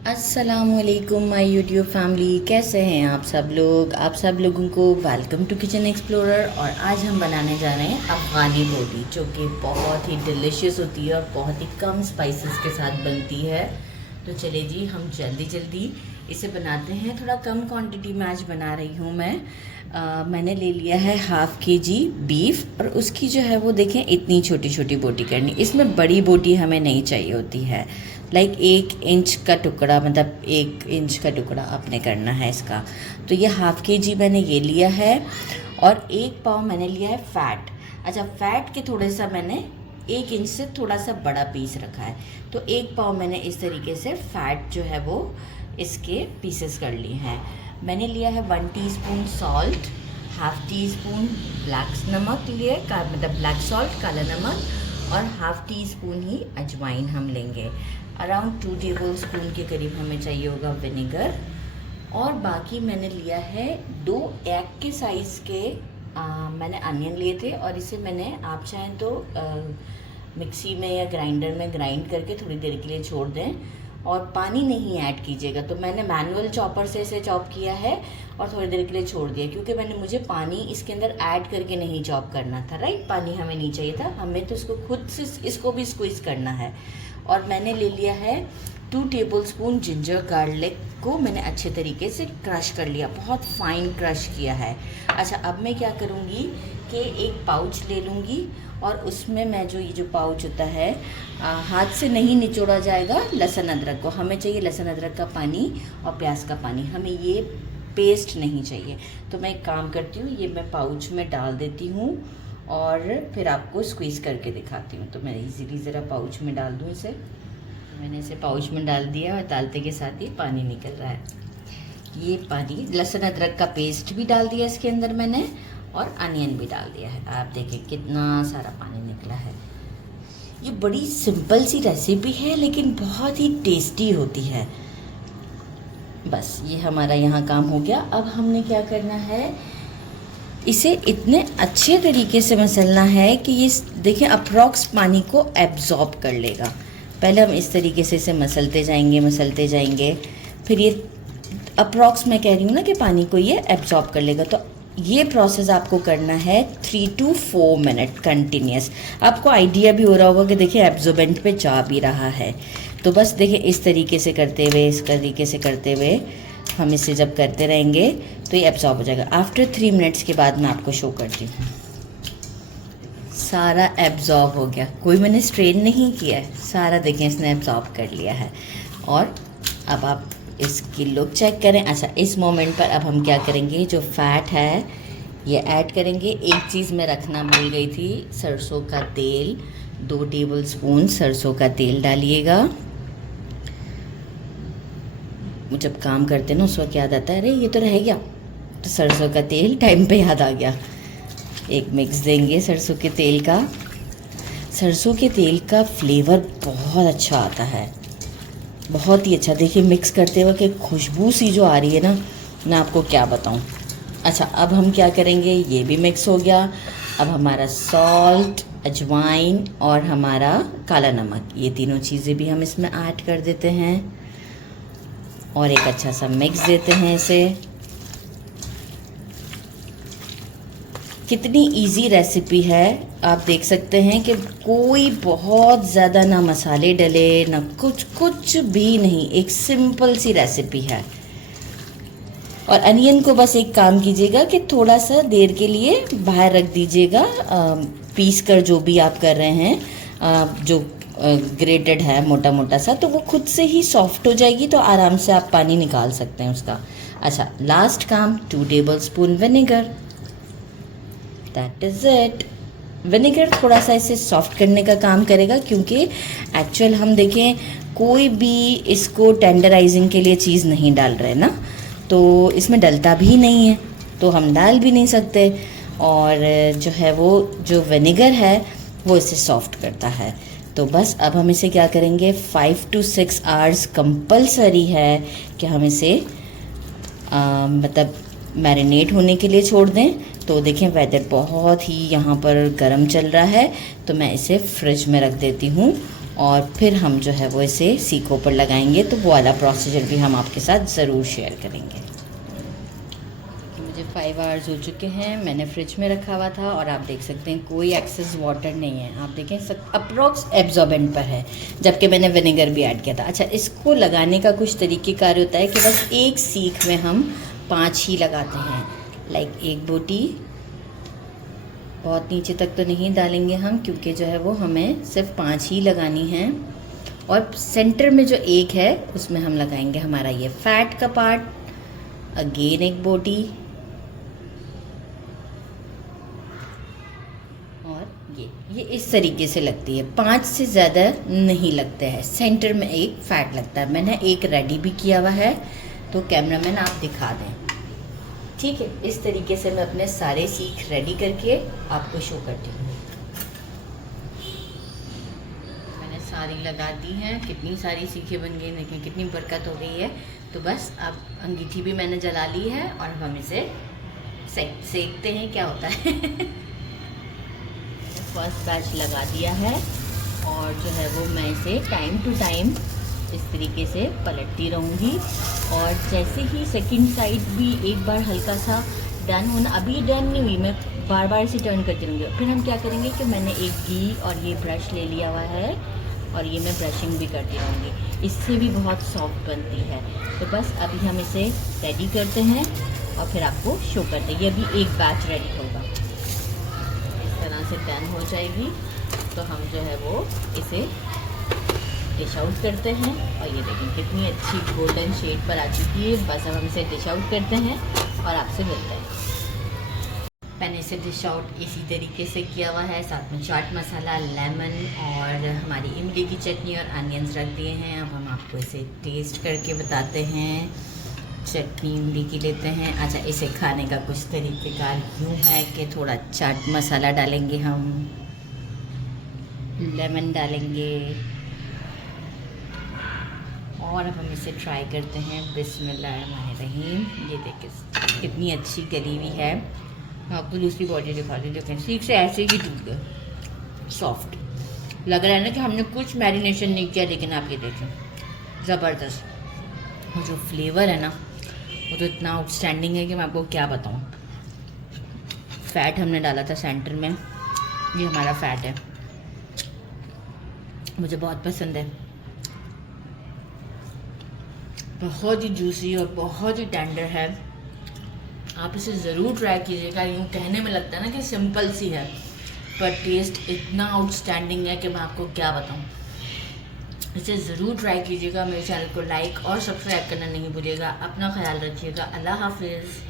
अस्सलामुअलैकुम my YouTube family, कैसे हैं आप सब लोग। आप सब लोगों को वेलकम टू किचन एक्सप्लोरर। और आज हम बनाने जा रहे हैं अफ़गानी बोटी, जो कि बहुत ही डिलीशियस होती है और बहुत ही कम स्पाइसेस के साथ बनती है। तो चले जी, हम जल्दी जल्दी इसे बनाते हैं। थोड़ा कम क्वांटिटी में आज बना रही हूँ मैं। मैंने ले लिया है हाफ़ केजी बीफ, और उसकी जो है वो देखें इतनी छोटी छोटी बोटी करनी। इसमें बड़ी बोटी हमें नहीं चाहिए होती है, लाइक 1 इंच का टुकड़ा, मतलब 1 इंच का टुकड़ा आपने करना है इसका। तो ये हाफ़ केजी मैंने ये लिया है, और 1 पाव मैंने लिया है फ़ैट। अच्छा, फ़ैट के थोड़े सा मैंने 1 इंच से थोड़ा सा बड़ा पीस रखा है। तो 1 पाव मैंने इस तरीके से फ़ैट जो है वो इसके पीसेस कर लिए हैं। मैंने लिया है 1 teaspoon salt, half tea spoon black नमक लिए, मतलब ब्लैक सॉल्ट, काला नमक, और हाफ़ टी स्पून ही अजवाइन हम लेंगे। अराउंड 2 टेबल स्पून के करीब हमें चाहिए होगा विनेगर। और बाकी मैंने लिया है 2 एग के साइज़ के मैंने अनियन लिए थे, और इसे मैंने, आप चाहें तो मिक्सी में या ग्राइंडर में ग्राइंड करके थोड़ी देर के लिए छोड़ दें, और पानी नहीं ऐड कीजिएगा। तो मैंने मैनुअल चॉपर से इसे चॉप किया है और थोड़ी देर के लिए छोड़ दिया, क्योंकि मुझे पानी इसके अंदर ऐड करके नहीं चॉप करना था। राइट, पानी हमें नहीं चाहिए था, हमें तो इसको खुद से इसको भी स्क्वीज़ करना है। और मैंने ले लिया है 2 टेबल स्पून जिंजर गार्लिक को मैंने अच्छे तरीके से क्रश कर लिया, बहुत फाइन क्रश किया है। अच्छा, अब मैं क्या करूँगी कि एक पाउच ले लूँगी, और उसमें मैं जो ये जो पाउच होता है, हाथ से नहीं निचोड़ा जाएगा लहसुन अदरक को। हमें चाहिए लहसुन अदरक का पानी और प्याज का पानी, हमें ये पेस्ट नहीं चाहिए। तो मैं एक काम करती हूँ, ये मैं पाउच में डाल देती हूँ और फिर आपको स्क्वीज़ करके दिखाती हूँ। तो मैं इजीली ज़रा पाउच में डाल दूँ इसे। मैंने इसे पाउच में डाल दिया और डालते के साथ ही पानी निकल रहा है। ये पानी, लहसुन अदरक का पेस्ट भी डाल दिया इसके अंदर मैंने, और अनियन भी डाल दिया है। आप देखिए कितना सारा पानी निकला है। ये बड़ी सिंपल सी रेसिपी है, लेकिन बहुत ही टेस्टी होती है। बस ये हमारा यहाँ काम हो गया। अब हमने क्या करना है, इसे इतने अच्छे तरीके से मसलना है कि ये देखिए अप्रॉक्स पानी को एब्जॉर्ब कर लेगा। पहले हम इस तरीके से इसे मसलते जाएंगे, फिर ये अप्रॉक्स, मैं कह रही हूँ ना कि पानी को ये एब्जॉर्ब कर लेगा। तो ये प्रोसेस आपको करना है 3 to 4 मिनट कंटिन्यूस। आपको आइडिया भी हो रहा होगा कि देखिए एब्जॉर्बेंट पे जा भी रहा है। तो बस देखिए इस तरीके से करते हुए हम इसे जब करते रहेंगे तो ये एब्जॉर्ब हो जाएगा। आफ्टर 3 मिनट्स के बाद मैं आपको शो करती हूँ। सारा एब्जॉर्ब हो गया, कोई मैंने स्ट्रेन नहीं किया है, सारा देखें इसने एब्जॉर्ब कर लिया है। और अब आप इसकी लुक चेक करें। अच्छा, इस मोमेंट पर अब हम क्या करेंगे, जो फैट है ये ऐड करेंगे। एक चीज़ मैं रखना भूल गई थी, सरसों का तेल, 2 टेबल स्पून सरसों का तेल डालिएगा। जब काम करते ना उस वक्त याद आता है, अरे ये तो रह गया, तो सरसों का तेल टाइम पे याद आ गया। एक मिक्स देंगे सरसों के तेल का। सरसों के तेल का फ्लेवर बहुत अच्छा आता है, बहुत ही अच्छा। देखिए मिक्स करते वक्त एक खुशबू सी जो आ रही है ना, मैं आपको क्या बताऊं। अच्छा, अब हम क्या करेंगे, ये भी मिक्स हो गया। अब हमारा सॉल्ट, अजवाइन और हमारा काला नमक, ये तीनों चीज़ें भी हम इसमें ऐड कर देते हैं, और एक अच्छा सा मिक्स देते हैं इसे। कितनी इजी रेसिपी है, आप देख सकते हैं कि कोई बहुत ज़्यादा ना मसाले डले ना कुछ भी नहीं, एक सिंपल सी रेसिपी है। और अनियन को बस एक काम कीजिएगा कि थोड़ा सा देर के लिए बाहर रख दीजिएगा, पीस कर जो भी आप कर रहे हैं, जो ग्रेटेड है मोटा मोटा सा, तो वो खुद से ही सॉफ्ट हो जाएगी, तो आराम से आप पानी निकाल सकते हैं उसका। अच्छा, लास्ट काम, 2 table spoon vinegar, that is it. Vinegar थोड़ा सा इसे सॉफ्ट करने का काम करेगा, क्योंकि एक्चुअल हम देखें कोई भी इसको टेंडराइजिंग के लिए चीज़ नहीं डाल रहे ना, तो इसमें डलता भी नहीं है, तो हम डाल भी नहीं सकते। और जो है वो जो विनेगर है वो इसे सॉफ्ट करता है। तो बस अब हम इसे क्या करेंगे, 5 to 6 आवर्स कंपलसरी है कि हम इसे मतलब मैरिनेट होने के लिए छोड़ दें। तो देखें वेदर बहुत ही यहाँ पर गर्म चल रहा है, तो मैं इसे फ्रिज में रख देती हूँ, और फिर हम जो है वो इसे सीखों पर लगाएंगे, तो वो वाला प्रोसीजर भी हम आपके साथ ज़रूर शेयर करेंगे। मुझे 5 आवर्स हो चुके हैं, मैंने फ्रिज में रखा हुआ था और आप देख सकते हैं कोई एक्सेस वाटर नहीं है। आप देखें सब अप्रॉक्स एब्जॉर्बेंट पर है, जबकि मैंने विनेगर भी ऐड किया था। अच्छा, इसको लगाने का कुछ तरीक़ेकार होता है कि बस एक सीख में हम 5 ही लगाते हैं। लाइक एक बोटी, बहुत नीचे तक तो नहीं डालेंगे हम, क्योंकि जो है वो हमें सिर्फ 5 ही लगानी है। और सेंटर में जो एक है उसमें हम लगाएंगे हमारा ये फैट का पार्ट। अगेन एक बोटी, और ये इस तरीके से लगती है। 5 से ज़्यादा नहीं लगते हैं। सेंटर में एक फैट लगता है। मैंने एक रेडी भी किया हुआ है, तो कैमरामैन आप दिखा दें। ठीक है, इस तरीके से मैं अपने सारे सीख रेडी करके आपको शो करती हूँ। मैंने सारी लगा दी हैं। कितनी सारी सीखें बन गई, देखिए कितनी बरकत हो गई है। तो बस अब अंगीठी भी मैंने जला ली है और हम इसे सेकते हैं क्या होता है। फर्स्ट बैच लगा दिया है और जो है वो मैं इसे टाइम टू टाइम इस तरीके से पलटती रहूँगी। और जैसे ही सेकंड साइड भी एक बार हल्का सा डन होना, अभी डन नहीं हुई, मैं बार बार इसे टर्न करती रहूँगी। फिर हम क्या करेंगे कि मैंने एक घी और ये ब्रश ले लिया हुआ है और ये मैं ब्रशिंग भी करती रहूँगी। इससे भी बहुत सॉफ्ट बनती है। तो बस अभी हम इसे रेडी करते हैं और फिर आपको शो करते हैं। ये अभी एक बैच रेडी होगा, इस तरह से डन हो जाएगी। तो हम जो है वो इसे डिश आउट करते हैं और ये देखें कितनी अच्छी गोल्डन शेड पर आ चुकी है। बस अब हम इसे डिश आउट करते हैं और आपसे मिलते हैं। मैंने इसे डिश आउट इसी तरीके से किया हुआ है। साथ में चाट मसाला, लेमन और हमारी इमली की चटनी और अनियंस रख दिए हैं। अब हम आपको इसे टेस्ट करके बताते हैं। चटनी इमली की लेते हैं। अच्छा, इसे खाने का कुछ तरीक़ेकार यूँ है कि थोड़ा चाट मसाला डालेंगे, हम लेमन डालेंगे और अब हम इसे ट्राई करते हैं। बिस्मिल्लाहिर्रहमानिर्रहीम। ये देखिए कितनी अच्छी गली हुई है। मैं आपको दूसरी बॉडी दिखा दी, देखें सीख से ऐसे ही टूट गए, सॉफ्ट लग रहा है ना कि हमने कुछ मैरिनेशन नहीं किया। लेकिन आप ये देखें ज़बरदस्त। और जो फ्लेवर है ना वो तो इतना आउटस्टैंडिंग है कि मैं आपको क्या बताऊँ। फ़ैट हमने डाला था सेंटर में, ये हमारा फ़ैट है, मुझे बहुत पसंद है। बहुत ही जूसी और बहुत ही टेंडर है। आप इसे ज़रूर ट्राई कीजिएगा। यूँ कहने में लगता है ना कि सिंपल सी है, पर टेस्ट इतना आउटस्टैंडिंग है कि मैं आपको क्या बताऊँ। इसे ज़रूर ट्राई कीजिएगा। मेरे चैनल को लाइक और सब्सक्राइब करना नहीं भूलिएगा। अपना ख्याल रखिएगा। अल्लाह हाफिज़।